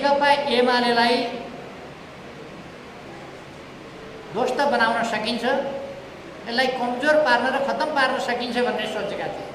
नेकपा एमालेलाई ध्वस्त बनाउन सकिन्छ, यसलाई कमजोर पार्न र खत्तम पार्न सकिन्छ भन्ने सोचेका थिए।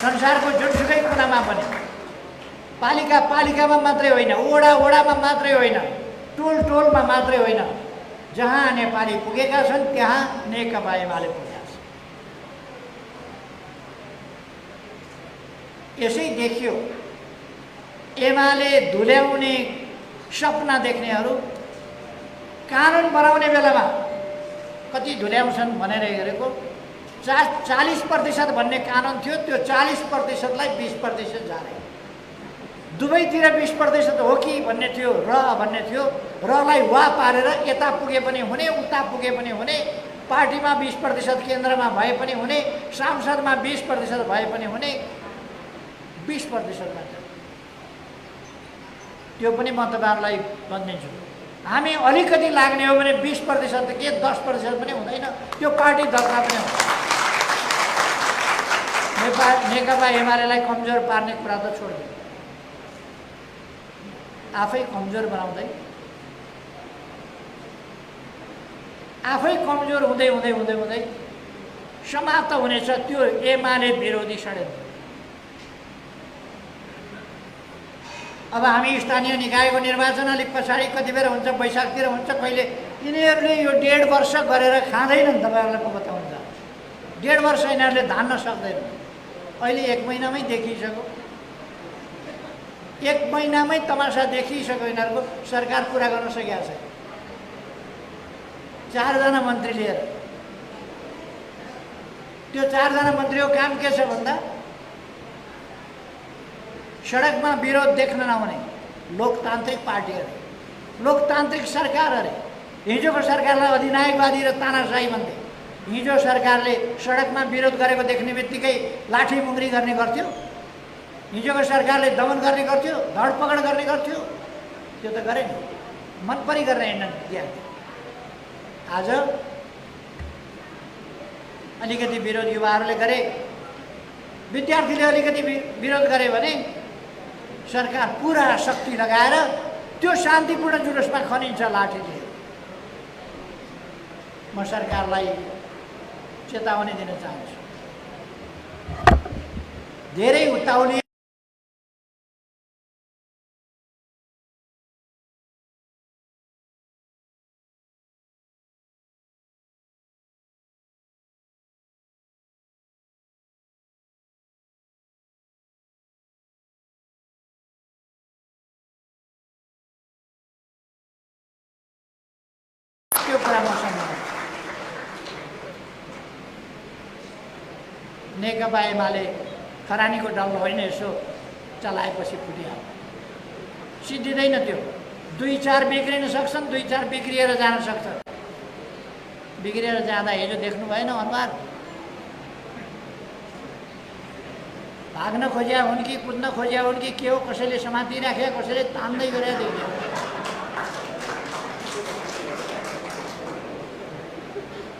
संसारको जुनसुकै कुनामा पनि पालिकामा मात्रै होइन, वडामा मात्रै होइन, टोलमा मात्रै होइन, जहाँ नेपाली पुगेका छन् त्यहाँ नेकपा एमाले पुगेका छ। यसै देखियो एमाले धुल्याउने सपना देख्नेहरू कानुन बनाउने बेलामा कति धुल्याउँछन् भनेर हेरेको 40% भन्ने कानुन थियो, त्यो 40%लाई 20% झारे। दुवैतिर 20% हो कि भन्ने थियो, भन्ने थियो, रलाई वा पारेर यता पुगे पनि हुने, उता पुगे पनि हुने, पार्टीमा 20% केन्द्रमा भए पनि हुने, सांसदमा 20% भए पनि हुने, 20% मात्र। त्यो पनि म तपाईँहरूलाई भनिदिन्छु, हामी अलिकति लाग्ने हो भने 20% के 10% पनि हुँदैन, त्यो पार्टी दर्ता पनि हुन्छ। नेकपा एमालेलाई कमजोर पार्ने कुरा त छोड्दै आफै कमजोर बनाउँदै, आफै कमजोर हुँदै हुँदै हुँदै हुँदै समाप्त हुनेछ त्यो एमाले विरोधी षड्यन्त्र। अब हामी स्थानीय निकायको निर्वाचन अलिक पछाडि कति बेर हुन्छ, वैशाखतिर हुन्छ, कहिले यिनीहरूले यो 1.5 वर्ष गरेर खाँदैनन्। तपाईँहरूलाई म बताउनु चाहन्छु, 1.5 वर्ष यिनीहरूले धान्न सक्दैन। अहिले 1 महिनामै देखिसक्यो, 1 महिनामै तमासा देखिसक्यो। यिनीहरूको सरकार पुरा गर्न सकेका छैन। 4 जना मन्त्री लिएर, त्यो 4 जना मन्त्रीको काम के छ भन्दा सडकमा विरोध देख्न नहुने लोकतान्त्रिक पार्टी अरे, लोकतान्त्रिक सरकार अरे। हिजोको सरकारलाई अधिनायकवादी र तानाशाही भन्थे। हिजो सरकारले सडकमा विरोध गरेको देख्ने बित्तिकै लाठी मुङ्ग्री गर्ने गर्थ्यो, हिजोको सरकारले दमन गर्ने गर्थ्यो, धडपकड गर्ने गर्थ्यो, त्यो त गरेन, मनपरी गरेर हिँड्न। आज अलिकति विरोध युवाहरूले गरे, विद्यार्थीले अलिकति विरोध गरे भने सरकार पुरा शक्ति लगाएर त्यो शान्तिपूर्ण जुलुसमा खनिन्छ लाठीले। म सरकारलाई चेतावनी दिन चाहन्छु, धेरै उताउली त्यो कुरा म सम्झाउँछु। नेकपा एमाले खरानीको डल्लो होइन, यसो चलाएपछि फुटिहाल्छ। सिद्धिँदैन त्यो। 2-4 बिग्रिन सक्छन्, 2-4 बिग्रिएर जान सक्छ। बिग्रिएर जाँदा हिजो देख्नु भएन अनुहार? भाग्न खोज्या हुन् कि कुद्न खोज्या हुन् कि के हो, कसैले समातिराख्या, कसैले तान्दै गरेर देख्यो।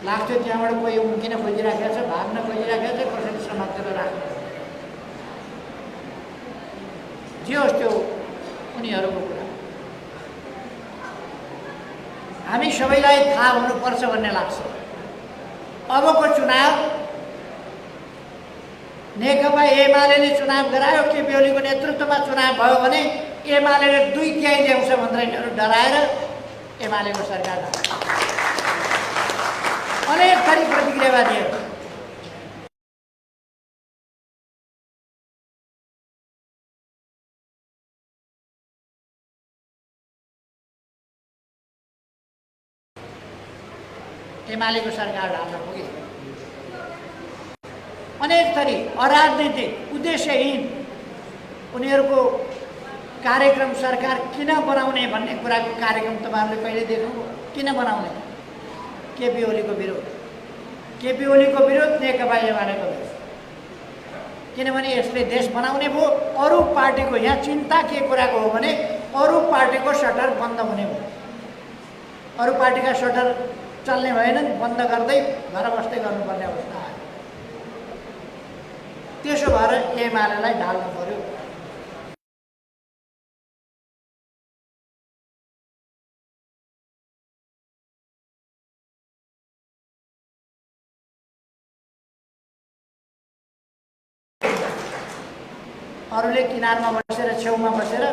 लाग्थ्यो त्यहाँबाट कोही उम्किन खोजिराखेको छ, भाग्न खोजिराखेको छ, कसैले समातेर राख्नु। जे होस् त्यो उनीहरूको कुरा। हामी सबैलाई थाहा हुनुपर्छ भन्ने लाग्छ। अबको चुनाव नेकपा एमाले चुनाव गरायो, केपी ओलीको नेतृत्वमा चुनाव भयो भने एमाले 2/3 ल्याउँछ भनेर यिनीहरू डराएर एमालेको सरकार अनेक थरी प्रतिक्रियावादीहरू। एमालेको सरकार ढाल्न पुगे। अनेक थरी अराजनैतिक उद्देश्यहीन उनीहरूको कार्यक्रम सरकार किन बनाउने भन्ने कुराको कार्यक्रम तपाईँहरूले कहिले देख्नुभयो? किन बनाउने? केपी ओलीको विरोध, केपी ओलीको विरोध, नेकपा एमालेको विरोध। किनभने यसले देश बनाउने भयो। अरू पार्टीको यहाँ चिन्ता के कुराको हो भने अरू पार्टीको सटर बन्द हुने भयो। अरू पार्टीका सटर चल्ने भएनन्, बन्द गर्दै घर बस्दै गर्नुपर्ने अवस्था आयो। त्यसो भएर एमालेलाई ढाल्नु पर्यो। अरूले किनारमा बसेर छेउमा बसेर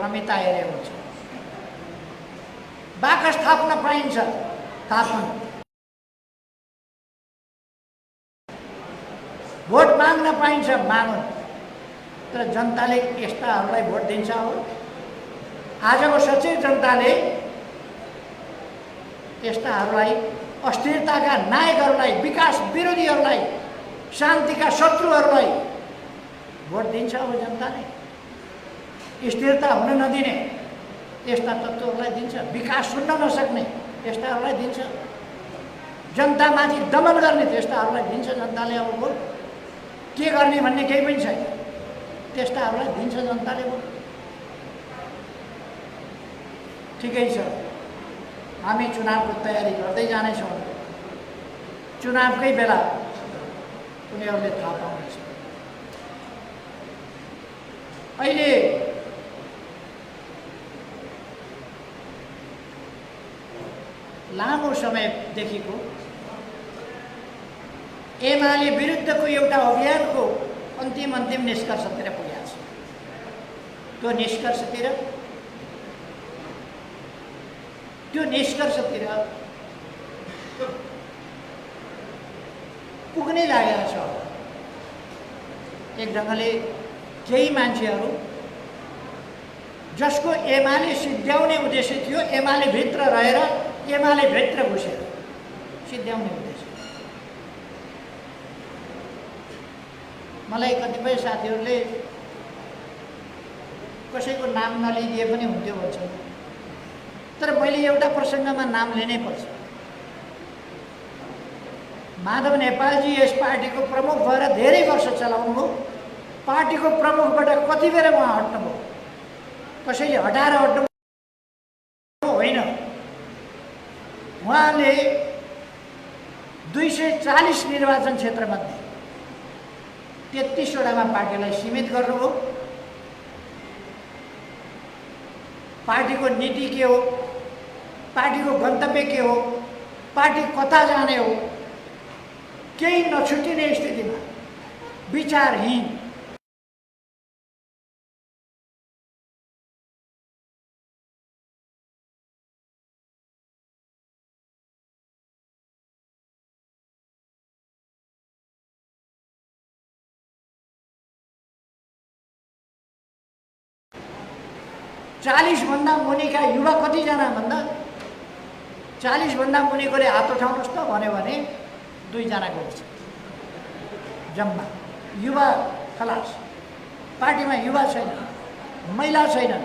रमिता हेरे हुन्छ। बाकस थाप्न पाइन्छ, थाप्न। भोट माग्न पाइन्छ, मागुन्। तर जनताले यस्ताहरूलाई भोट दिन्छ हो? आजको सचेत जनताले यस्ताहरूलाई, अस्थिरताका नायकहरूलाई, विकास विरोधीहरूलाई, शान्तिका शत्रुहरूलाई भोट दिन्छ अब जनताले। स्थिरता हुन नदिने यस्ता तत्त्वहरूलाई दिन्छ। विकास सुन्न नसक्ने यस्ताहरूलाई दिन्छ। जनतामाथि दमन गर्ने त्यस्ताहरूलाई दिन्छ जनताले अब भोट। के गर्ने भन्ने केही पनि छैन, त्यस्ताहरूलाई दिन्छ जनताले भोट। ठिकै छ, हामी चुनावको तयारी गर्दै जानेछौँ। चुनावकै बेला उनीहरूले थाहा पाउनेछ। अहिले लामो समयदेखिको एमाले विरुद्धको एउटा अभियानको अन्तिम निष्कर्षतिर पुगेको छ। त्यो निष्कर्षतिर पुग्नै लागेको छ। एक ढङ्गले केही मान्छेहरू जसको एमाले सिद्ध्याउने उद्देश्य थियो, एमाले भित्र रहेर एमाले भित्र घुसेर सिद्ध्याउने उद्देश्य। मलाई कतिपय साथीहरूले कसैको नाम नलिदिए पनि हुन्थ्यो भन्छन्, तर मैले एउटा प्रसङ्गमा नाम लिनै पर्छ। माधव नेपालजी यस पार्टीको प्रमुख भएर धेरै वर्ष चलाउनुभयो। पार्टीको प्रमुखबाट कति बेर उहाँ हट्नुभयो? कसैले हटाएर हट्नुभयो होइन। उहाँले 240 निर्वाचन क्षेत्रमध्ये 33वटामा पार्टीलाई सीमित गर्नुभयो। पार्टीको नीति के हो, पार्टीको गन्तव्य के हो, पार्टी कता जाने हो, केही नछुटिने स्थितिमा विचारहीन भन्दा मुनिका युवा कतिजना भन्दा 40 भन्दा मुनिकोले हात उठाउनुहोस् त भन्यो भने 2 जनाको हुन्छ जम्मा। युवा खलास। पार्टीमा युवा छैन, महिला छैनन्,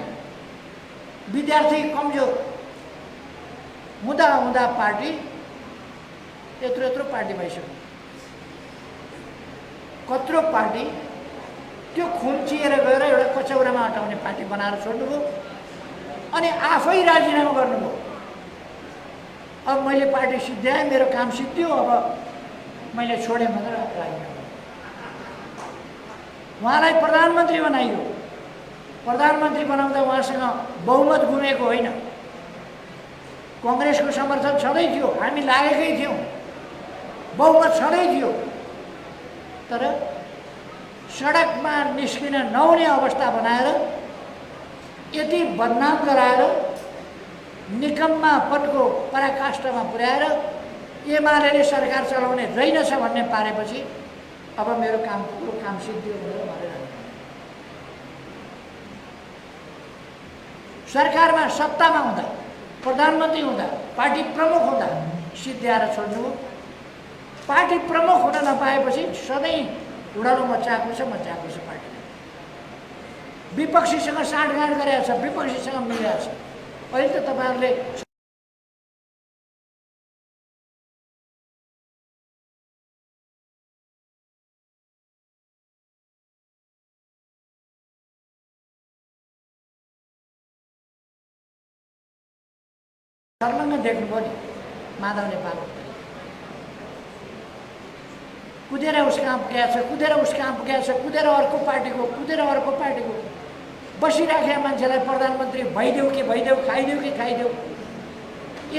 विद्यार्थी कमजोर हुँदा हुँदा पार्टी यत्रो यत्रो पार्टी भइसक्यो। कत्रो पार्टी त्यो खुन चिएर गएर एउटा कचौरामा हटाउने पार्टी बनाएर छोड्नुभयो अनि आफै राजीनामा गर्नुभयो। अब मैले पार्टी सिद्ध्याएँ, मेरो काम सिद्धियो, अब मैले छोडेँ भनेर राजीनामा। उहाँलाई प्रधानमन्त्री बनाइयो। प्रधानमन्त्री बनाउँदा उहाँसँग बहुमत गुमेको होइन, कङ्ग्रेसको समर्थन छँदै थियो, हामी लागेकै थियौँ, बहुमत छँदै थियो, तर सडकमा निस्किन नहुने अवस्था बनाएर यति बदनाम गराएर निकम्मापनको पराकाष्ठमा पुर्याएर एमाले सरकार चलाउने रहेनछ भन्ने पारेपछि अब मेरो काम सिद्धियो भनेर भनेर सरकारमा सत्तामा हुँदा, प्रधानमन्त्री हुँदा, पार्टी प्रमुख हुँदा सिद्ध्याएर छोड्नु। पार्टी प्रमुख हुन नपाएपछि सधैँ उडालो मचाएको छ पार्टीले। विपक्षीसँग साँठगाँठ गरेको छ, विपक्षीसँग मिलेको छ। अहिले त तपाईँहरूले सर्लङ्ग देख्नुभयो नि, माधव नेपाल कुदेर उस कहाँ पुगेछ, कुदेर उस कहाँ पुगेछ, कुदेर अर्को पार्टीको, कुदेर अर्को पार्टीको बसिराखेका मान्छेलाई प्रधानमन्त्री भइदेऊ कि भइदेऊ, खाइदेऊ कि खाइदेऊ।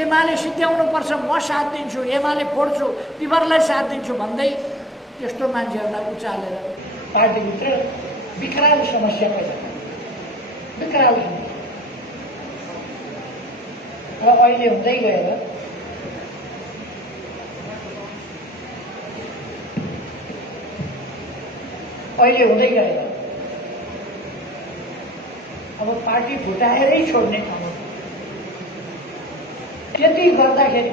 एमाले सिद्ध्याउनुपर्छ, म साथ दिन्छु, एमाले फोड्छु, तिमीहरूलाई साथ दिन्छु भन्दै त्यस्तो मान्छेहरूलाई उचालेर पार्टीभित्र विकराल समस्या पैदा, विकराल समस्या। र अहिले हुँदै गएर अब पार्टी फुटाएरै छोड्ने काम हो। त्यति गर्दाखेरि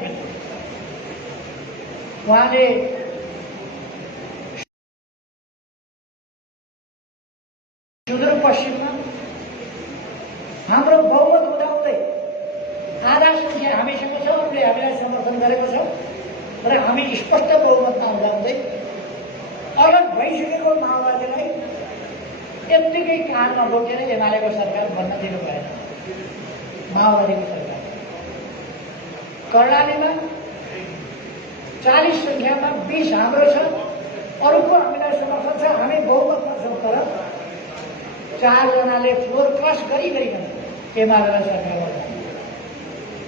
उहाँले सुदूरपश्चिममा हाम्रो बहुमत हुँदाहुँदै आधा सङ्ख्या हामीसँग छ, हामीले हामीलाई समर्थन गरेको छ र हामी स्पष्ट बहुमतमा हुँदाहुँदै अलग भइसकेको माओवादीलाई यत्तिकै कानमा बोकेर एमालेको सरकार बन्न दिनु भएन। माओवादीको सरकार कर्णालीमा 40 सङ्ख्यामा 20 हाम्रो छ, अरूको हामीलाई समर्थन छ, हामी बहुमतमा छौँ, तर 4 जनाले फ्लोर क्रस गरिकन एमालेलाई सरकारमा ल्याए।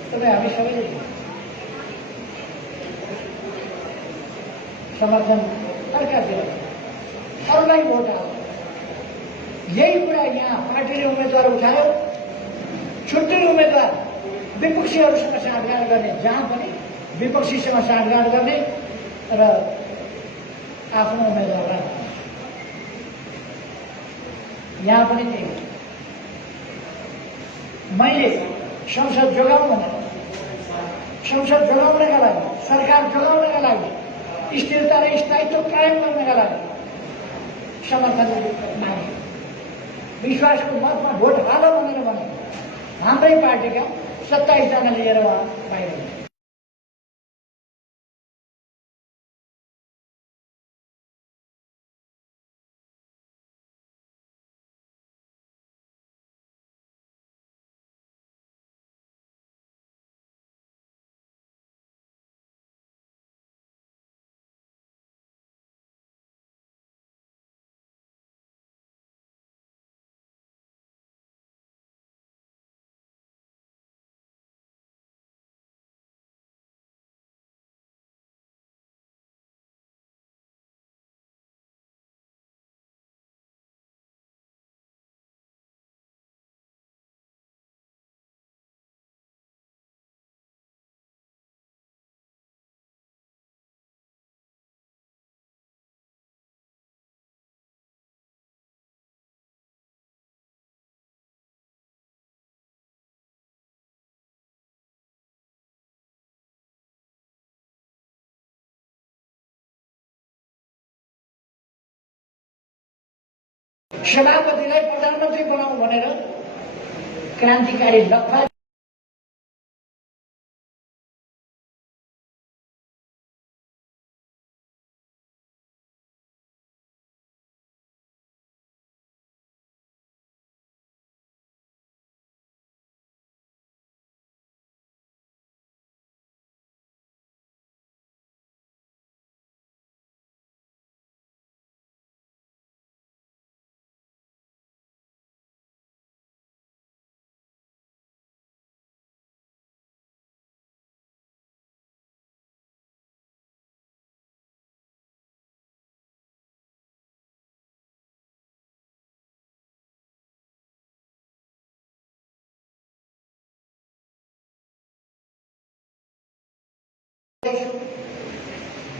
तपाईँ हामी सबैले समर्थन अर्कातिर अरूलाई भोट हाल्यो। यही कुरा यहाँ पार्टीले उम्मेदवार उठायो, छुट्टै उम्मेदवार विपक्षीहरूसँग साँठगाँठ गर्ने, जहाँ पनि विपक्षीसँग साँठगाँठ गर्ने र आफ्नो उम्मेदवारलाई यहाँ पनि त्यही हो। मैले संसद जोगाउनका लागि, सरकार जोगाउनका लागि, स्थिरता र स्थायित्व कायम गर्नका लागि समर्थन मागे। विश्वासको मतमा भोट हाल भनेर भने हाम्रै पार्टीका 27 जना लिएर उहाँ बाहिर सभापतिलाई प्रधानमन्त्री बनाऊ भनेर क्रान्तिकारी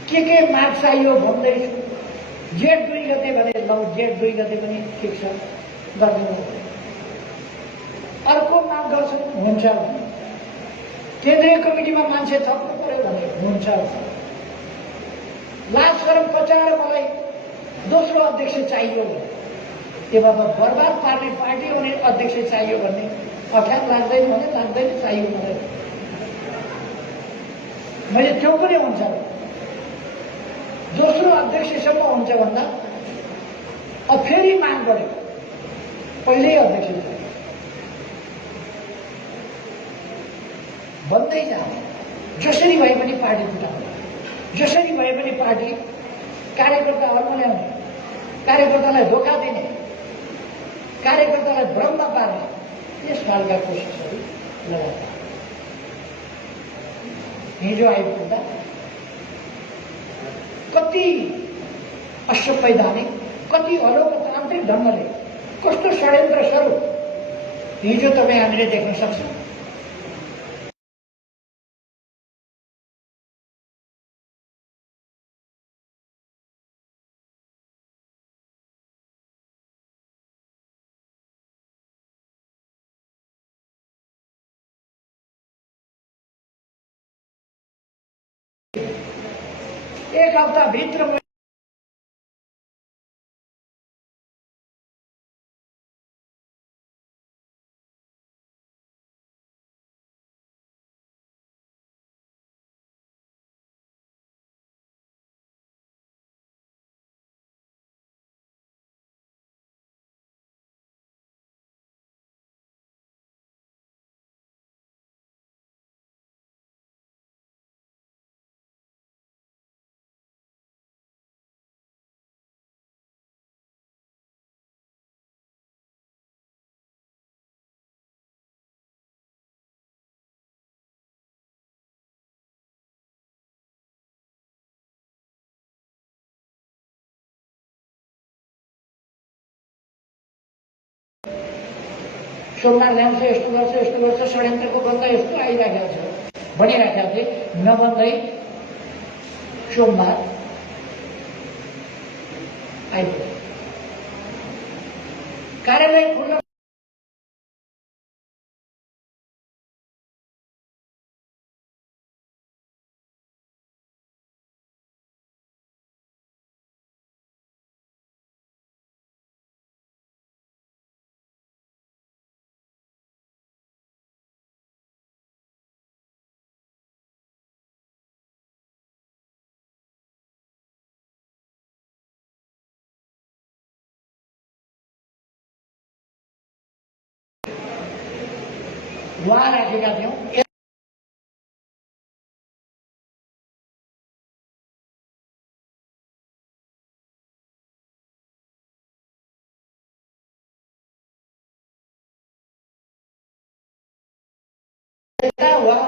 लक्ष्य के माग चाहियो भन्दैछु। जेठ 2 गते भने ल जेठ 2 गते पनि ठिक छ गरिदिनु। अर्को माग गर्छ हुन्छ भने केन्द्रीय कमिटीमा मान्छे थप्नु पर्यो भने हुन्छ। लाज शरम पचाएर मलाई दोस्रो अध्यक्ष चाहियो त्यो भएर बर्बाद पार्ने पार्टी हुने अध्यक्ष चाहियो भन्ने अठार लाग्दैन भने लाग्दैन चाहियो भने मैले त्यो पनि हुन्छ दोस्रो अध्यक्षसम्म हुन्छ भन्दा अब फेरि माग गर्यो पहिल्यै अध्यक्ष भन्दै जाने। जसरी भए पनि पार्टी फुटाउने, जसरी भए पनि पार्टी कार्यकर्ताहरूमा ल्याउने, कार्यकर्तालाई धोका दिने, कार्यकर्तालाई भ्रममा पार्ने यस खालका कोसिसहरू लगातार हिजो आइपुग्दा कति असंवैधानिक, कति अलोकतान्त्रिक ढङ्गले कस्तो षड्यन्त्र स्वरूप हिजो तपाईँ हामीले देख्न सक्छौँ। एक हप्ता भित्र सोमबार ल्याउँछ यस्तो गर्छ षड्यन्त्रको गन्ध यस्तो आइराखेको छ भनिराखेका थिए। नभन्दै सोमबार आइपुग्यो कार्यालय खुल्न वहाँ राखेका थियौँ। वा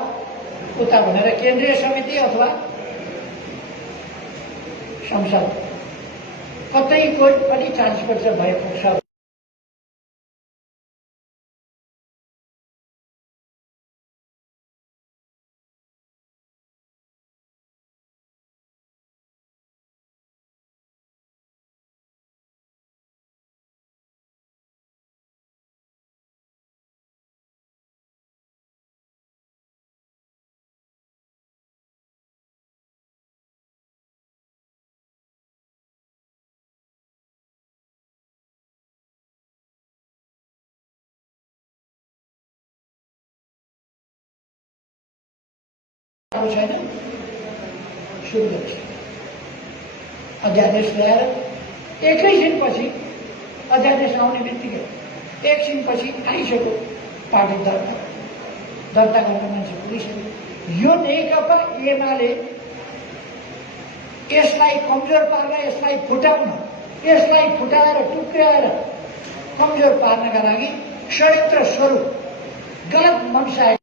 उता भनेर केन्द्रीय समिति अथवा संसद कतै कोही पनि 40% भए पुग्छ। छैन, सुरु गर्छ। अध्यादेश ल्याएर एकैछिनपछि अध्यादेश आउने बित्तिकै एकछिनपछि आइसक्यो पार्टी दर्ता गर्न मान्छे पुगिसक्यो। यो नेकपा एमाले यसलाई कमजोर पार्न, यसलाई फुटाउन, यसलाई फुटाएर टुक्राएर कमजोर पार्नका लागि षड्यन्त्र स्वरूप गलत मंशा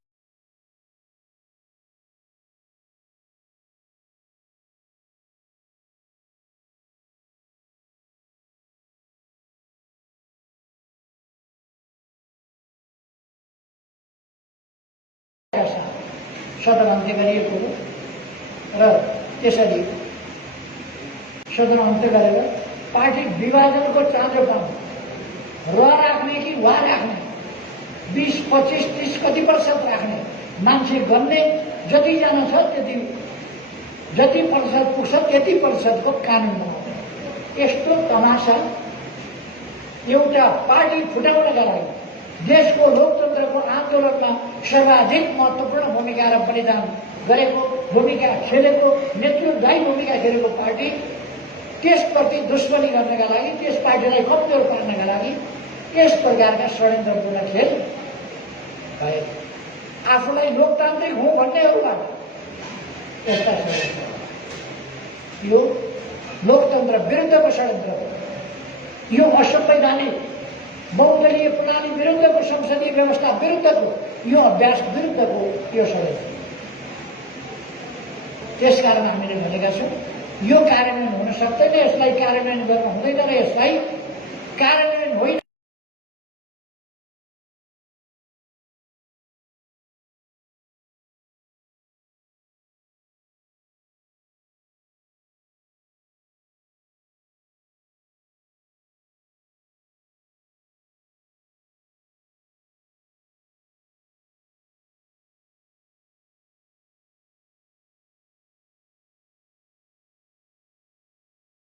सदन अन्त्य गरिएको र त्यसरी सदन अन्त्य गरेर पार्टी विभाजनको चाँजो पाउनु र राख्ने कि वा राख्ने 20, 25, 30 कति प्रतिशत राख्ने मान्छे गन्ने जतिजना छ त्यति जति प्रतिशत पुग्छ त्यति प्रतिशतको कानुन बनाउने यस्तो तमासा एउटा पार्टी फुटाउनका लागि देशको लोकतन्त्रको आन्दोलनमा सर्वाधिक महत्त्वपूर्ण भूमिका र बलिदान गरेको, भूमिका खेलेको, नेतृत्वदायी भूमिका खेलेको पार्टी त्यसप्रति दुश्मनी गर्नका लागि, त्यस पार्टीलाई कमजोर पार्नका लागि यस प्रकारका षड्यन्त्रपूर्ण खेल भए। आफूलाई लोकतान्त्रिक हुँ भन्नेहरूबाट यस्ता षड्यन्त्र, यो लोकतन्त्र विरुद्धको षड्यन्त्र, यो असंवैधानिक बहुदलीय प्रणाली विरुद्धको, संसदीय व्यवस्था विरुद्धको, यो अभ्यास विरुद्धको यो षड्यन्त्र। त्यसकारण हामीले भनेका छौँ यो कार्यान्वयन हुन सक्दैन, यसलाई कार्यान्वयन गर्न हुँदैन र यसलाई कार्यान्वयन होइन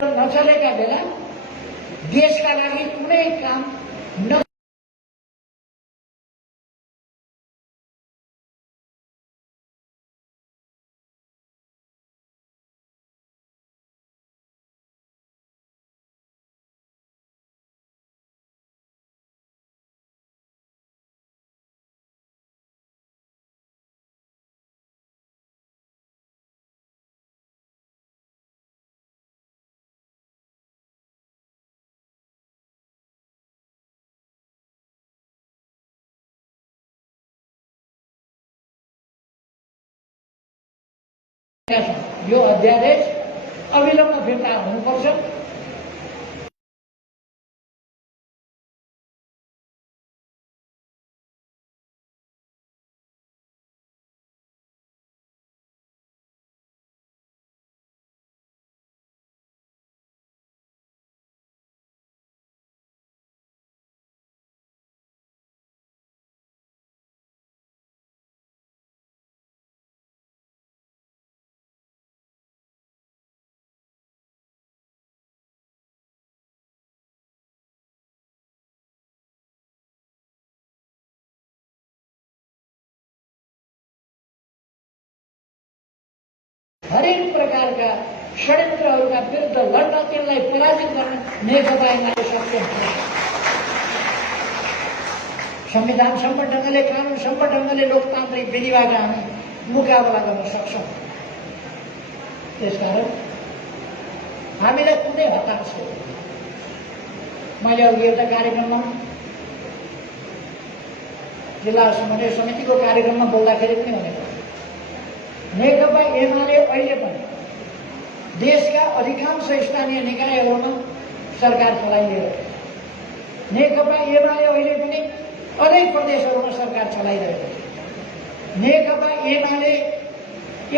नचलेका बेला देशका लागि कुनै काम यो अध्यादेश अविलम्ब फिर्ता हुनुपर्छ। हरेक प्रकारका षड्यन्त्रहरूका विरुद्ध लड्न, तिनलाई पराजित गर्न नेकपा एमाले सक्षम छ। संविधान सम्म ढङ्गले, कानुन सम्म ढङ्गले लोकतान्त्रिक विधिबाट हामी मुकाबला गर्न सक्छौँ। त्यसकारण हामीलाई कुनै हतार छैन। मैले अघि एउटा कार्यक्रममा जिल्ला समन्वय समितिको कार्यक्रममा बोल्दाखेरि पनि भनेको नेकपा एमाले अहिले पनि देशका अधिकांश स्थानीय निकायहरूमा सरकार चलाइरहेको छ। नेकपा एमाले अहिले पनि अनेक प्रदेशहरूमा सरकार चलाइरहेको छ। नेकपा एमाले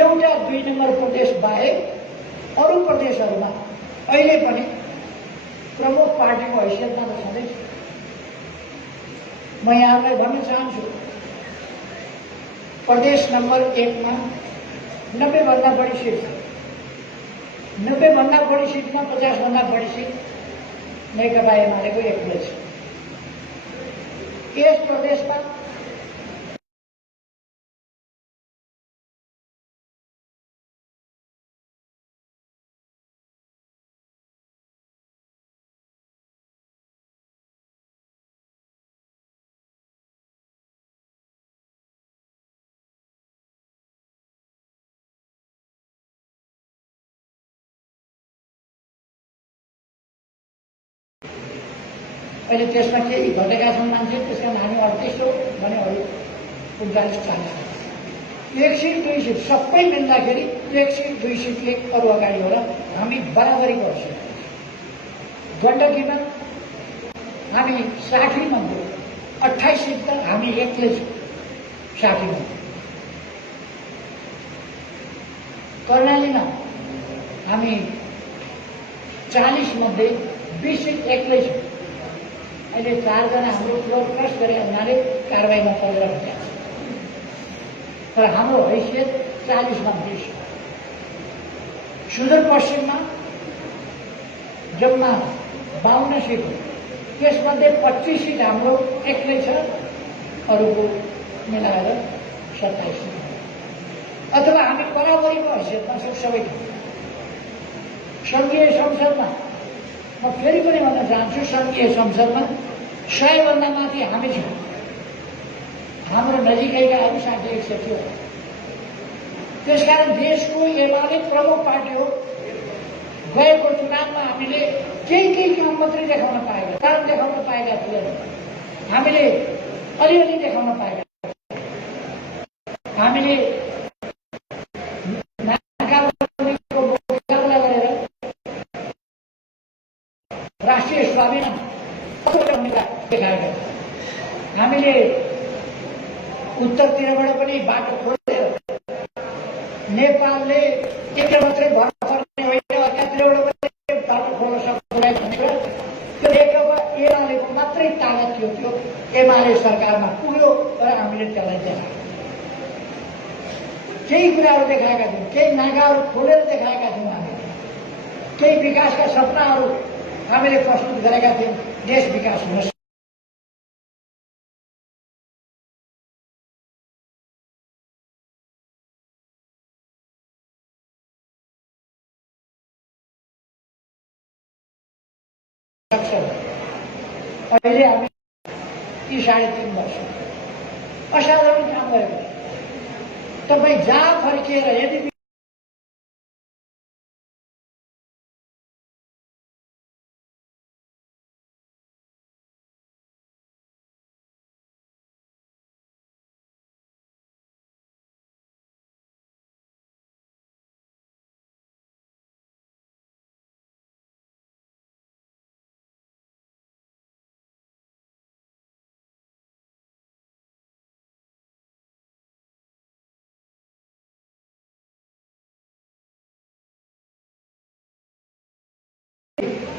एउटा 2 नम्बर प्रदेश बाहेक अरू प्रदेशहरूमा अहिले पनि प्रमुख पार्टीको हैसियतमा त छँदैछ। म यहाँलाई भन्न चाहन्छु प्रदेश नम्बर 1 मा 90 भन्दा बढी सिट छ। 90 भन्दा बढी सिटमा 50 भन्दा बढी सिट नेकपा एमालेको एक्लै छ। यस प्रदेशमा अहिले त्यसमा केही घटेका छन् मान्छे, त्यस कारण हामी 38 हो भने अरू 39-40 एक सिट 2 सिट सबै मिल्दाखेरि 1 सिट 2 सिटले अरू अगाडि होला। हामी बराबरीको अवसर गण्डकीमा हामी 60 मध्ये 28 सिट त हामी एक्लै छौँ 60 मध्ये। कर्णालीमा हामी 40 मध्ये 20 सिट एक्लै छौँ। अहिले 4 जना हाम्रो फ्लोर क्रस गरे हुनाले कारबाहीमा परेर भइरहेको छ, तर हाम्रो हैसियत 40 मा 20। सुदूरपश्चिममा जम्मा 52 सिट हो, त्यसमध्ये 25 सिट हाम्रो एक्लै छ, अरूको मिलाएर 27 सिट। अथवा हामी बराबरीको हैसियतमा छौँ सबै ठाउँ। सङ्घीय संसदमा म फेरि पनि भन्न चाहन्छु, सङ्घीय संसदमा 100 भन्दा माथि हामी छौँ। हाम्रो नजिकैकाहरू 60-61 हो। त्यसकारण देशको एमाले प्रमुख पार्टी हो। गएको चुनावमा हामीले केही काम मात्रै देखाउन पाएका, काम देखाउन पाएका थिएन। हामीले अलिअलि देखाउन पाएका, हामीले राष्ट्रिय स्वाभिमान देखाएका, हामीले उत्तरतिरबाट पनि बाटो खोलेर नेपालले एक मात्रै भर पर्ने होइन, त्यहाँतिरबाट पनि बाटो खोल्न सक्दैन भनेर त्यो नेकपा एमालेको मात्रै तागत थियो। त्यो एमाले सरकारमा पुग्यो र हामीले त्यसलाई देखायौँ। केही कुराहरू देखाएका थियौँ, केही नाकाहरू खोलेर देखाएका थियौँ। हामीले केही विकासका सपनाहरू हामीले प्रस्तुत गरेका थियौँ। देश विकास हुन सक्छ। अहिले हामी यी 3.5 वर्ष असाधारण काम गरेको छ। तपाईँ जहाँ फर्किएर यदि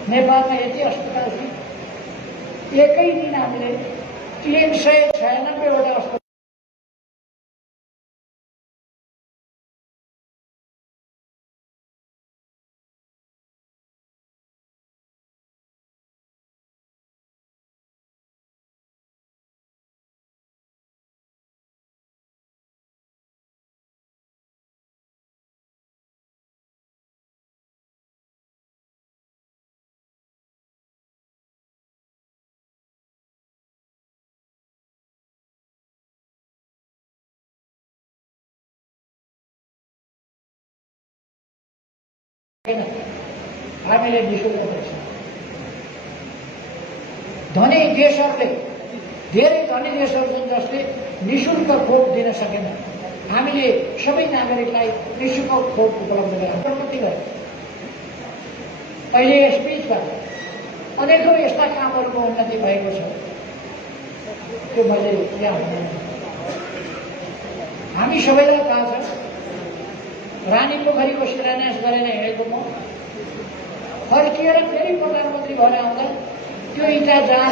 नेपालमा यति अस्पताल थियो, एकै दिन हामीले 396 वटा अस्पताल हामीले निःशुल्क परीक्षा। धनी देशहरूले, धेरै धनी देशहरू छन् जसले निःशुल्क खोप दिन सकेन। हामीले सबै नागरिकलाई निःशुल्क खोप उपलब्ध गराउन कति गरे। अहिले यस बीचमा अनेकौँ यस्ता कामहरूको उन्नति भएको छ, त्यो मैले यहाँ भन्नु। हामी सबैलाई थाहा छ, रानी पोखरीको शिलान्यास गरेर हिँडेको म फर्किएर फेरि प्रधानमन्त्री भएर आउँदा त्यो इँटा जहाँ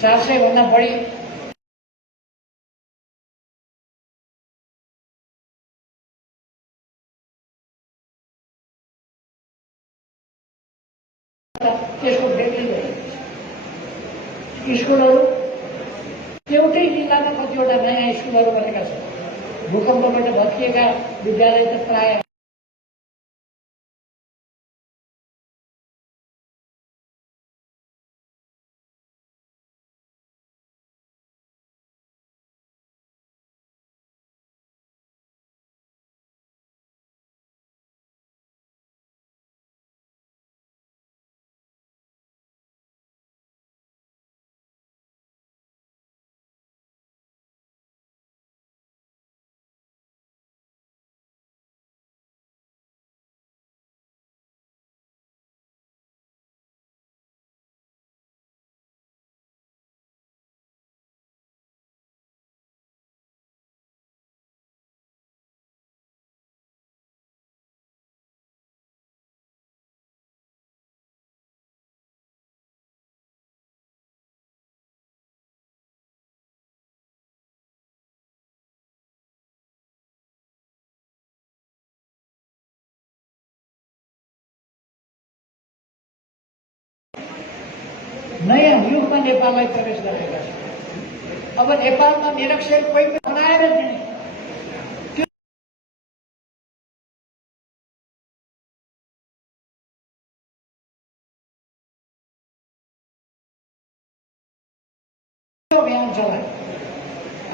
400 भन्दा बढी त्यसको बिक्री स्कुलहरू एउटै जिल्लामा कतिवटा नयाँ स्कुलहरू बनेका छन्। भूकम्पबाट भत्किएका विद्यालय त प्राय नयाँ युगमा नेपाललाई प्रवेश गरेका छन्। अब नेपालमा निरक्षर कोही बनाएर दिने त्यो अभियान चलायो।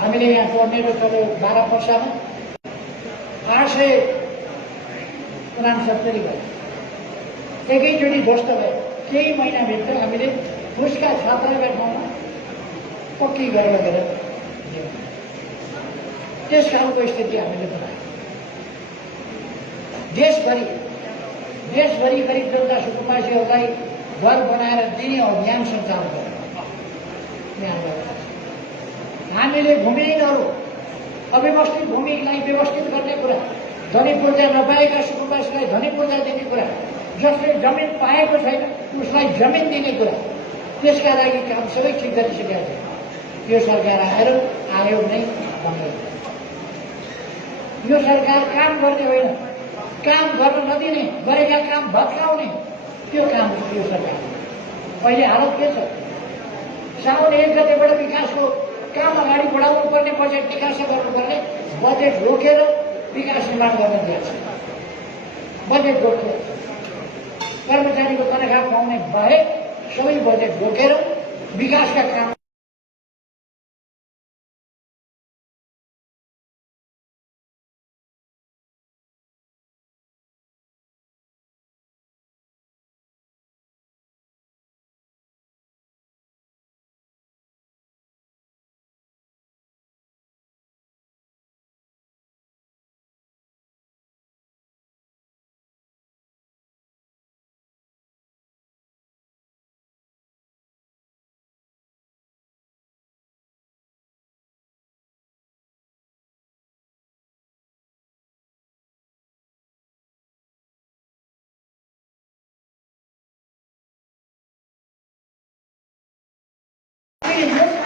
हामीले यहाँ पढ्नेको चल्यो 12 वर्षमा 869 भयो। एकैचोटि ध्वस्त भयो। केही महिनाभित्र हामीले उसका छात्राका ठाउँमा पक्की गरेर दियौँ। त्यस खालको स्थिति हामीले बनायौँ। देशभरि गरिब जनता सुकुम्बासीहरूलाई घर बनाएर दिने अभियान सञ्चालन गर्यौँ। हामीले भूमिहीनहरू अव्यवस्थित भूमिलाई व्यवस्थित गर्ने कुरा, धनी पूर्जा नपाएका सुकुम्बासीलाई धनी पूर्जा दिने कुरा, जसले जमिन पाएको छैन उसलाई जमिन दिने कुरा, त्यसका लागि काम सबै ठिक गरिसकेका छ। यो सरकार आयो नै भन्यो। यो सरकार काम गर्ने होइन, काम गर्न नदिने, गरेका काम भत्काउने, त्यो काम यो सरकार। अहिले हालत के छ? साउन 1 गतेबाट विकासको काम अगाडि बढाउनु पर्ने, बजेट विकास गर्नुपर्ने, बजेट रोकेर विकास निर्माण गर्न दिएको छ। बजेट रोक्यो। कर्मचारीको तनखा पाउने बाहेक सबै बजेट रोकेर विकासका काम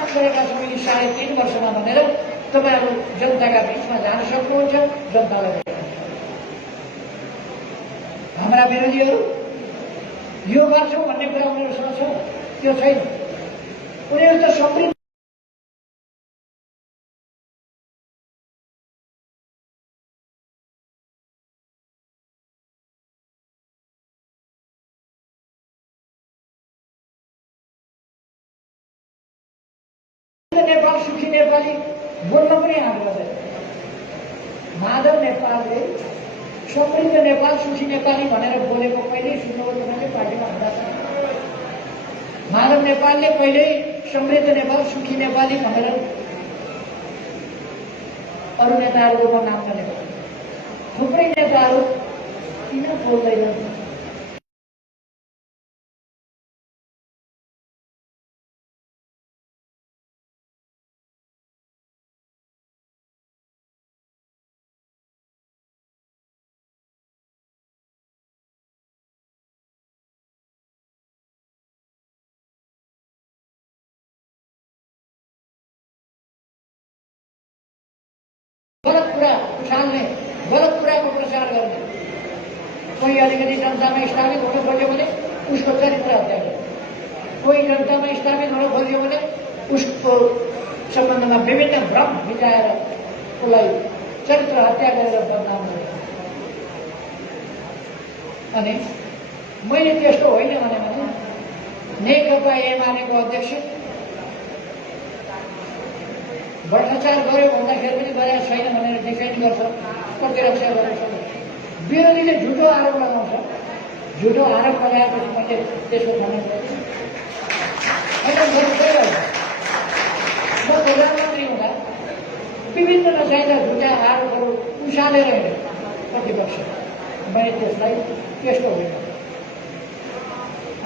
गरेका छौँ। यी 3.5 वर्षमा भनेर तपाईँहरू जनताका बिचमा जान सक्नुहुन्छ। जनतालाई हाम्रा विरोधीहरू यो गर्छौँ भन्ने कुरा उनीहरूसँग छ, त्यो छैन। उनीहरू त समृद्ध नेपाल सुखी नेपाली बोल्न पनि आउँदैन। माधव नेपालले समृद्ध नेपाल सुखी नेपाली भनेर बोलेको कहिल्यै सुन्नुभयो तपाईँले? पार्टीमा हुँदा माधव नेपालले कहिल्यै समृद्ध नेपाल सुखी नेपाली भनेर अरू नेताहरूको नाम नलेको। थुप्रै नेताहरू किन बोल्दैनन्? गलत कुराको प्रचार गर्ने, कोही अलिकति जनतामा स्थापित हुनु खोज्यो भने उसको चरित्र हत्या गर्ने, कोही जनतामा स्थापित हुनु खोज्यो भने उसको सम्बन्धमा विभिन्न भ्रम मिलाएर उसलाई चरित्र हत्या गरेर बदनाम गर्ने। अनि मैले त्यस्तो होइन भने नेकपा एमालेको अध्यक्ष भ्रष्टाचार गर्यो भन्दाखेरि पनि गरेर छैन भनेर डिफेन्ड गर्छ, प्रतिरक्षा गरेर सक्छ। विरोधीले झुटो आरोप लगाउँछ, झुटो आरोप लगाएपछि मैले त्यसको खण्डन गर्छु। म प्रधानमन्त्री हुँदा विभिन्न नचाहिँदा झुटा आरोपहरू उचालेर हिँड्यो प्रतिपक्ष, मैले त्यसलाई त्यस्तो होइन।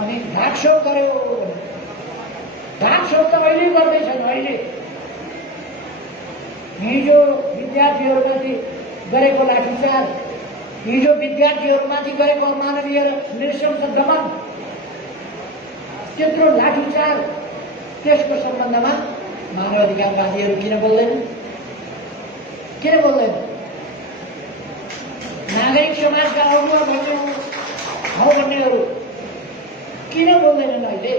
अनि ढाकछोप गर्यो, ढाकछोप त अहिले गर्दैछन्। अहिले हिजो विद्यार्थीहरूमाथि गरेको लाठीचार्ज, हिजो विद्यार्थीहरूमाथि गरेको अमानवीय र नृशंस दमन, त्यत्रो लाठीचार्ज, त्यसको सम्बन्धमा मानवाधिकारवादीहरू किन बोल्दैन? किन बोल्दैन? नागरिक समाजका अगुवा भन्नेहरू किन बोल्दैनन् अहिले?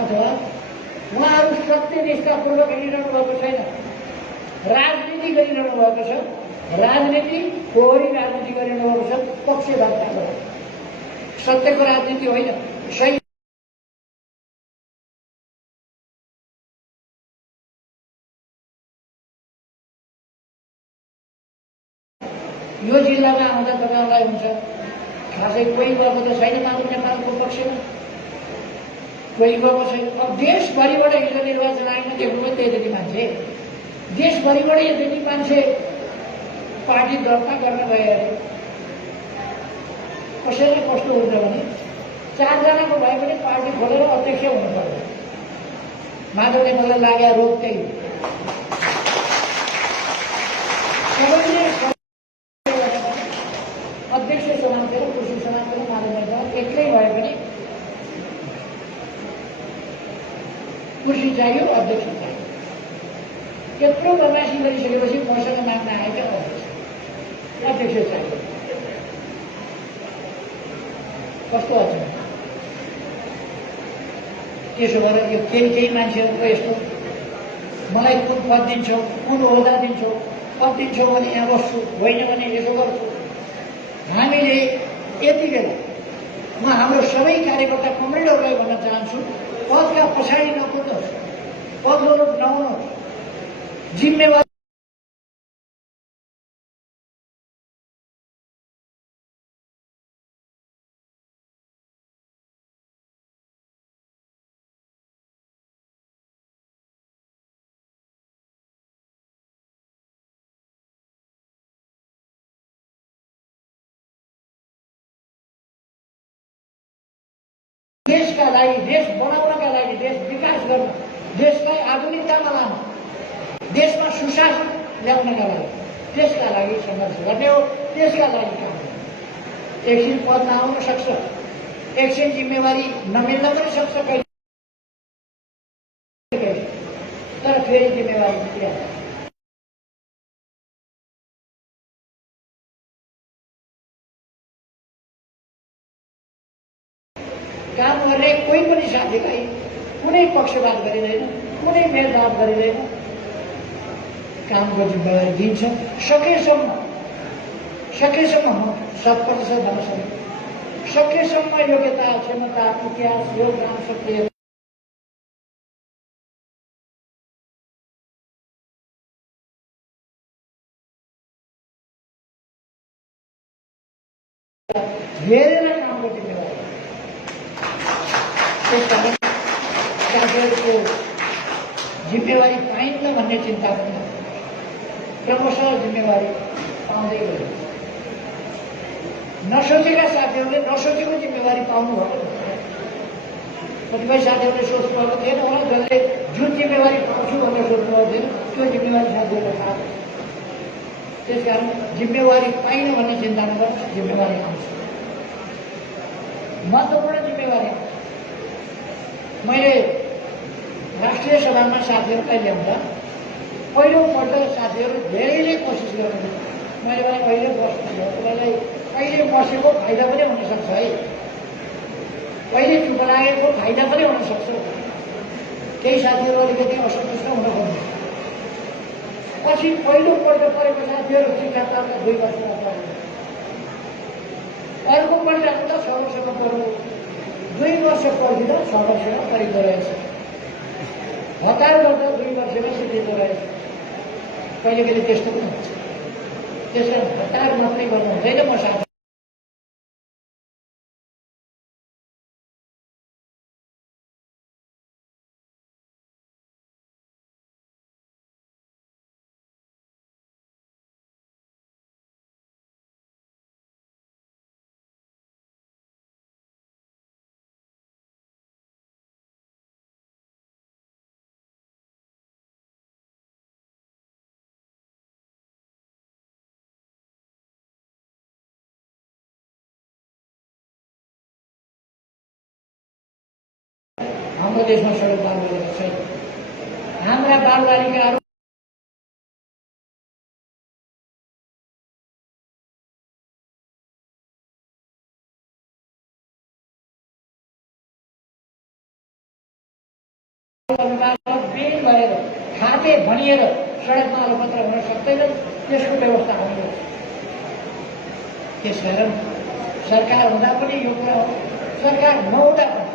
अथवा उहाँहरू सत्यनिष्ठापूर्वक हिँडिरहनु भएको छैन, राजनीति गरिरहनु भएको छ, राजनीति फोहोरी राजनीति गरिरहनु भएको छ, पक्षधरताबाट। सत्यको राजनीति होइन, सही यो जिल्लामा आउँदा तपाईँहरूलाई हुन्छ खासै कोही गएको त छैन मानव नेपालको पक्षमा, कोही गएको छैन। अब देशभरिबाट हिजो निर्वाचन आयोगमा देख्नुभयो त्यति मान्छे, देशभरिबाट यति मान्छे पार्टी दर्ता गर्न गए अरे। कसैलाई कस्तो हुन्छ भने 4 जनाको भए पनि पार्टी खोलेर अध्यक्ष हुनु पर्छ। माधव नेपाललाई लाग्यो रोग त्यही हो। सबैले अध्यक्ष समातेर कुर्सी समातेर माधव नेपाल एक्लै भए पनि कुर्सी चाहियो, अध्यक्ष चाहियो। त्यत्रो बदमासी गरिसकेपछि मसँग माग्न आएका अध्यक्ष चाहियो। कस्तो अचम्म! त्यसो भएर यो केही मान्छेहरूको यस्तो मलाई कुन पद दिन्छौ, कुन ओहदा दिन्छौ, पद दिन्छौ भने यहाँ बस्छु, होइन भने यसो गर्छु। हामीले यति बेला म हाम्रो सबै कार्यकर्ता कमरेडहरूलाई भन्न चाहन्छु, पदका पछाडि नकुद्नुहोस्, पदको लोभ नहुनुहोस्। जिम्मेवारी देशका लागि, देश बनाउनका लागि, देश विकास गर्न, देशलाई आधुनिकतामा लान, देशमा सुशासन ल्याउनका लागि, त्यसका लागि सङ्घर्ष गर्ने हो, त्यसका लागि काम गर्ने। एकछिन पद नआउन सक्छ, एकछिन जिम्मेवारी नमिल्न पनि सक्छ कहिले, तर फेरि जिम्मेवारी मिलिहाल्छ। काम गर्ने कोही पनि साथीलाई कुनै पक्षपात गरिँदैन, कुनै भेदभाव गरिँदैन। कामको जिम्मेवारी दिन्छ, सकेसम्म 100% भन्न सक्छ, सकेसम्म योग्यता, क्षमता, इतिहास, योगदान, सक्रियता हेरेर कामको जिम्मेवारी। त्यसकारण साथीहरूको जिम्मेवारी पाइन्न भन्ने चिन्ता पनि क्रमशः जिम्मेवारी पाउँदै गयो। नसोचेका साथीहरूले नसोचेको जिम्मेवारी पाउनुभएको छ। कतिपय साथीहरूले सोच्नुभएको थिएन होला, जसले जुन जिम्मेवारी पाउँछु भनेर सोच्नुभएको थिएन, त्यो जिम्मेवारी साथीहरूले पाएको। त्यसकारण जिम्मेवारी पाइन भन्ने चिन्ता नगर्नुहोस्, जिम्मेवारी आउँछ, महत्त्वपूर्ण जिम्मेवारी आउँछ। मैले राष्ट्रिय सभामा साथीहरूलाई ल्याउँदा पहिलोपल्ट साथीहरू धेरैले कोसिस गर्नु मैले भने अहिले बस्नु तपाईँलाई अहिले बसेको फाइदा पनि हुनसक्छ है, अहिले चुप लागेको फाइदा पनि हुनसक्छ। केही साथीहरू अलिकति असन्तुष्ट हुन खोज्नु, पछि पहिलोपल्ट परेको साथीहरू शिक्षा प्राप्त 2 वर्षमा पढ्नु, अर्कोपल्ट त 6 वर्षमा पढ्नु, 2 वर्ष पढिँदा 6 वर्षमा पढिँदो रहेछ, हतार गर्दा 2 वर्षमा सिद्धिँदो रहेछ। कहिले कहिले त्यस्तो पनि हुन्छ। त्यसलाई हतार मात्रै गर्नु हुँदैन। म साथी हाम्रो देशमा सडक बालबालिका छैन। हाम्रा बालबालिकाहरू बेन गरेर खाते भनिएर सडकमा अलपत्र हुन सक्दैनन्। त्यसको व्यवस्था हुनु। त्यसकारण सरकार हुँदा पनि यो कुरा हो, सरकार नहुँदा पनि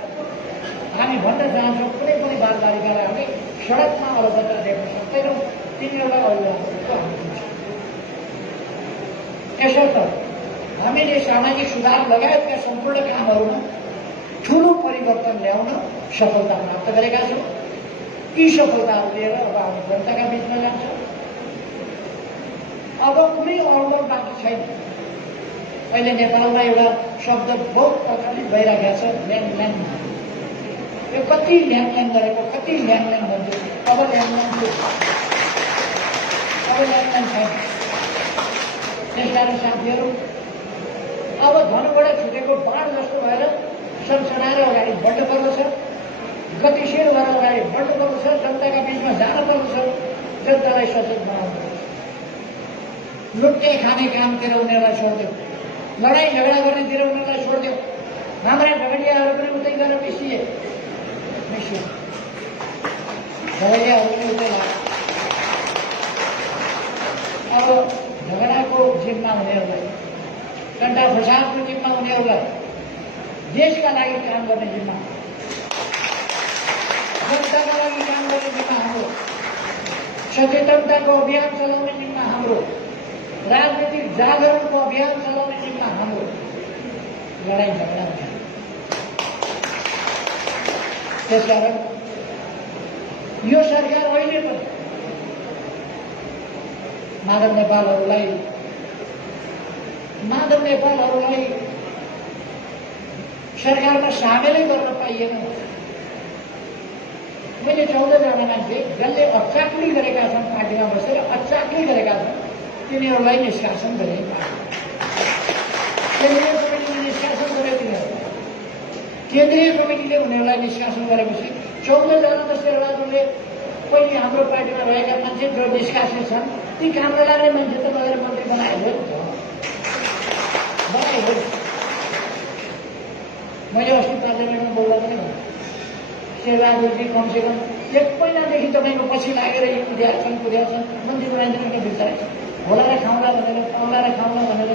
हामी भन्न चाहन्छौँ कुनै पनि बालबालिकालाई हामी सडकमा अलपत्र देख्न सक्दैनौँ। तिनीहरूलाई अभिभावकहरूको हामी दिन्छौँ। यसर्थ हामीले सामाजिक सुधार लगायतका सम्पूर्ण कामहरूमा ठुलो परिवर्तन ल्याउन सफलता प्राप्त गरेका छौँ। यी सफलताहरू लिएर अब हामी जनताका बिचमा जान्छौँ। अब कुनै अडचन बाँकी छैन। अहिले नेपालमा एउटा शब्द बहुत प्रचलित भइरहेको छ, ल्याङल्याङ। यो कति ल्याङल्याङ गरेको, कति ल्याङल्याङ भन्थ्यो, अब ल्याङल्याङ छैन। त्यसकारण साथीहरू अब धनबाट छुटेको बाण जस्तो भएर सनसनाएर अगाडि बढ्नुपर्दछ, गतिशील भएर अगाडि बढ्नुपर्दछ, जनताका बिचमा जानुपर्दछ, जनतालाई सचेत बनाउनुपर्छ। लुट्ने खाने कामतिर उनीहरूलाई छोडिदियो, लडाइँ झगडा गर्नेतिर उनीहरूलाई छोडिदियो। हाम्रा झगडियाहरू पनि उतै गएर मिसिए, झगडियाहरू पनि उतै लाग्यो। अब झगडाको जिम्मा हुनेहरूलाई, डन्डा फसादको जिम्मा हुनेहरूलाई देशका लागि काम गर्ने जिम्मा, जनताका लागि काम गर्ने जिम्मा हाम्रो, सचेतनताको अभियान चलाउने जिम्मा हाम्रो, राजनीतिक जागरणको अभियान चलाउने जिम्मा हाम्रो। लडाइँ झगडा हुन्छ। त्यसकारण यो सरकार अहिले पनि माधव नेपालहरूलाई सरकारमा सामेलै गर्न पाइएन। मैले 14 जना मान्छे जसले अचाक्ली गरेका छन्, पार्टीमा बसेर अचाक्ली गरेका छन्, तिनीहरूलाई निष्कासन गरे। केन्द्रीय कमिटीले निष्कासन गरे। केन्द्रीय कमिटीले उनीहरूलाई निष्कासन गरेपछि 14 जना त शेरबहादुरले पहिले हाम्रो पार्टीमा रहेका मान्छे जो निष्कासित छन्, ती काममा लाग्ने मान्छे त लगेर मन्त्री बनाइयो। मैले अस्ति पार्लियामेन्टमा बोल्दा पनि भने शेरबहादुरजी कमसेकम 1 महिनादेखि तपाईँको पछि लागेर यी कुद्याछन् मन्त्री बनाइदिनु के बिर्ता होला र खाउँला भनेर, पाउला र खाउँला भनेर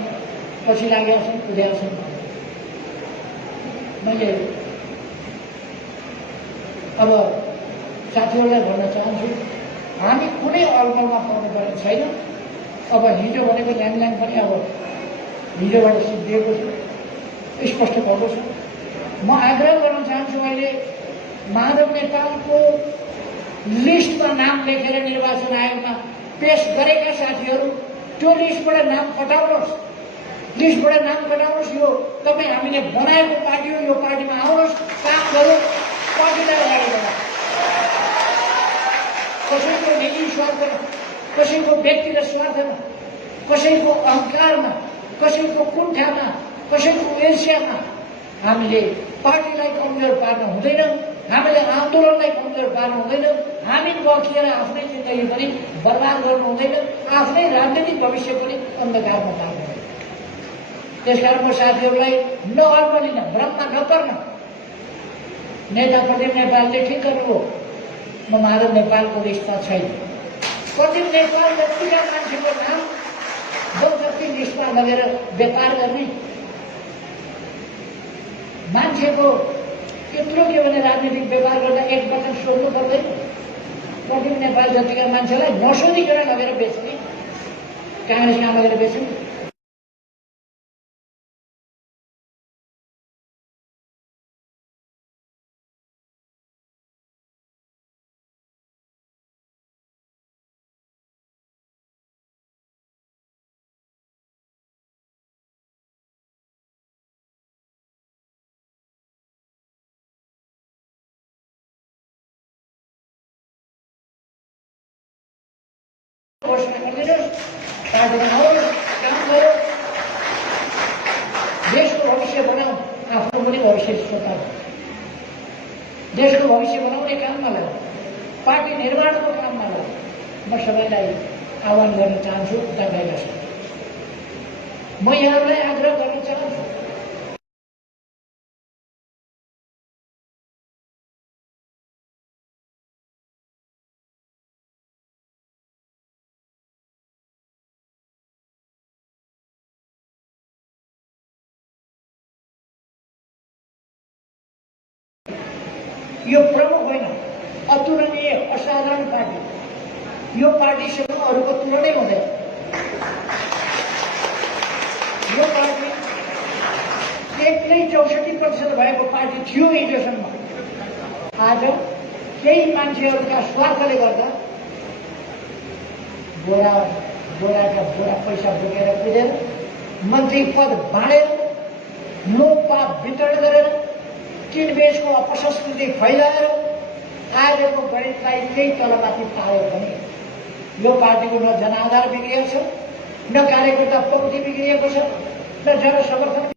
पछि लागेका छन्, कुद्याएको छन्। मैले अब साथीहरूलाई भन्न चाहन्छु, हामी कुनै अल्पलमा पर्नुपर्ने छैन। अब हिजो भनेको ल्याङल्याङ पनि अब हिजोबाट सिद्धिएको छ, स्पष्ट भएको छ। म आग्रह गर्न चाहन्छु, अहिले माधव नेपालको लिस्टमा नाम लेखेर निर्वाचन आयोगमा पेश गरेका साथीहरू त्यो लिस्टबाट नाम कटाउनुहोस्, लिस्टबाट नाम कटाउनुहोस्। यो तपाईँ हामीले बनाएको पार्टी हो, यो पार्टीमा आउनुहोस्, काम गरौँ, पार्टीलाई अगाडि बढाउँ। कसैको निजी स्वार्थमा, कसैको व्यक्तिगत स्वार्थमा, कसैको अहङ्कारमा, कसैको कुण्ठामा, कसैको ईर्ष्यामा हामीले पार्टीलाई कमजोर पार्न हुँदैन, हामीले आन्दोलनलाई कमजोर पार्न हुँदैन। हामी बकिएर आफ्नै जिन्दगी पनि बर्बाद गर्नु हुँदैन, आफ्नै राजनीतिक भविष्य पनि अन्धकारमा पार्नु हुँदैन। त्यसकारण म साथीहरूलाई नअल्मलिन, भ्रममा नपर्न। नेता प्रदीप नेपालले ठिक गर्नुभयो, म माधव नेपालको रिश्ता छैन। प्रदीप नेपाल जतिका मान्छेको नाम जति लिस्टमा लगेर व्यापार गर्ने मान्छेको यत्रो के भने राजनीतिक व्यापार गर्दा एक वचन सोध्नु पर्दैन। प्रदीप नेपाल जतिका मान्छेलाई नसोधिकन लगेर बेच्ने, काङ्ग्रेसमा लगेर बेच्ने। घोषणा गरिदिनुहोस्, पार्टीमा आउनुहोस्, काम गरौँ, देशको भविष्य बनाऊ, आफ्नो पनि भविष्य सोचा, देशको भविष्य बनाउने काममा लाग्यो, पार्टी निर्माणको काममा लाग्यो। म सबैलाई आह्वान गर्न चाहन्छु, तपाईँलाई म यहाँलाई आग्रह गर्न चाहन्छु, यो प्रमुख होइन, अतुलनीय असाधारण पार्टी। यो पार्टीसँग अरूको तुलनै हुँदैन। यो पार्टी एक्लै 64% भएको पार्टी थियो हिजोसम्म। आज केही मान्छेहरूका स्वार्थले गर्दा बोराका बोरा पैसा बोकेर कुदेर, मन्त्री पद बाँडेर, लोकपाप वितरण गरेर, किनबेचको अपसंस्कृति फैलाएर आजको गणितलाई केही तलमाथि पायो भने यो पार्टीको न जनाधार बिग्रिएको छ, न कार्यकर्ता प्रवृत्ति बिग्रिएको छ, न जनसमर्थन।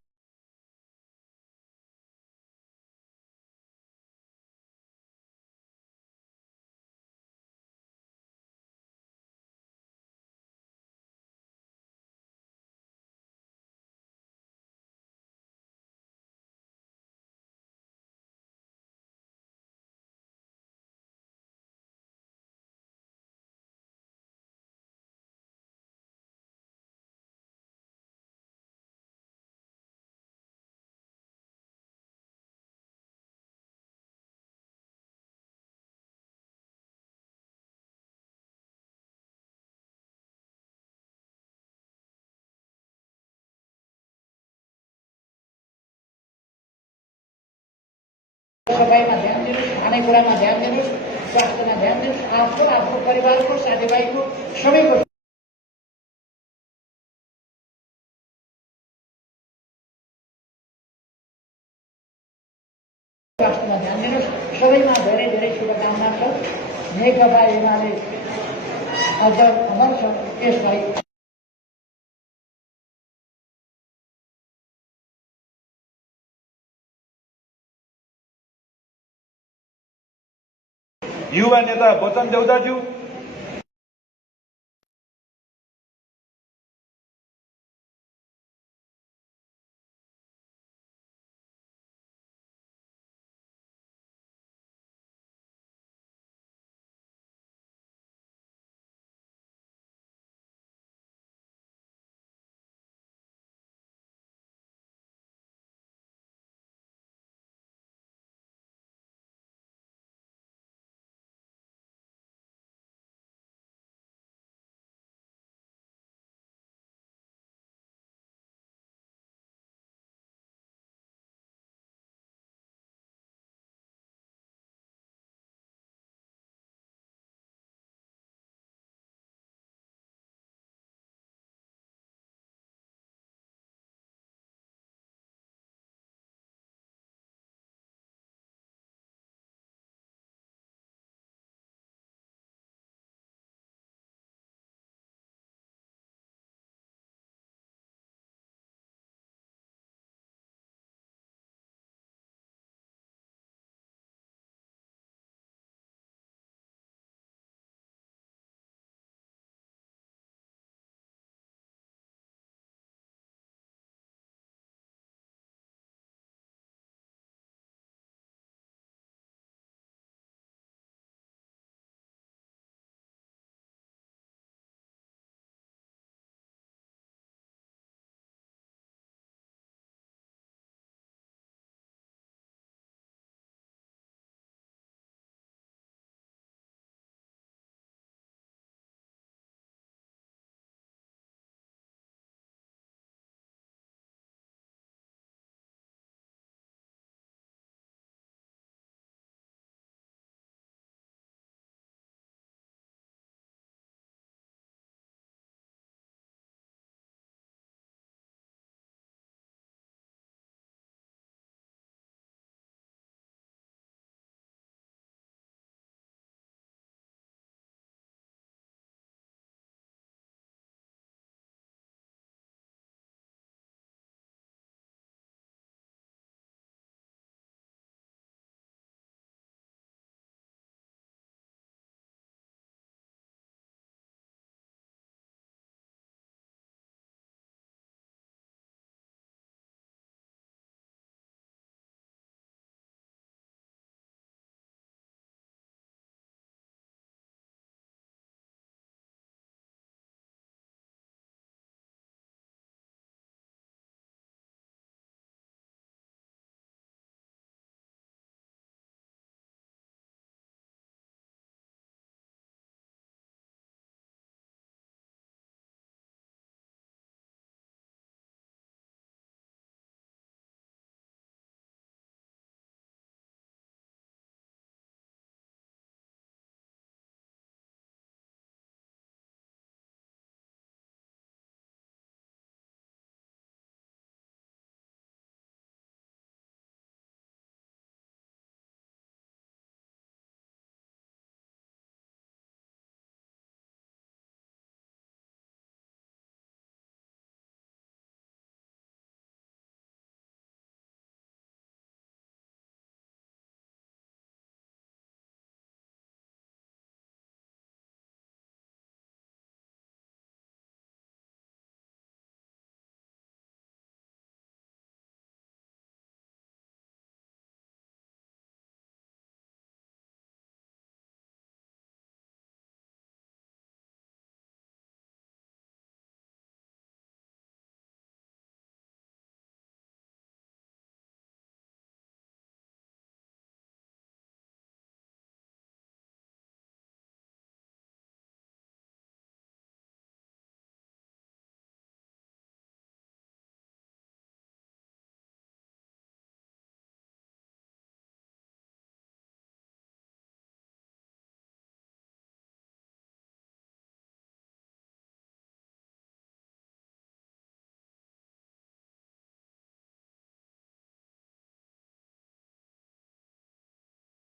सफाइमा ध्यान दिनुहोस्, खानेकुरामा ध्यान दिनुहोस्, स्वास्थ्यमा ध्यान दिनुहोस्, आफ्नो परिवारको, साथीभाइको, सबैको स्वास्थ्यमा ध्यान दिनुहोस्। सबैमा धेरै धेरै शुभकामना छ। नेकपा एमाले अझ अमर छ। यसलाई युवा नेता बचन देउताज्यू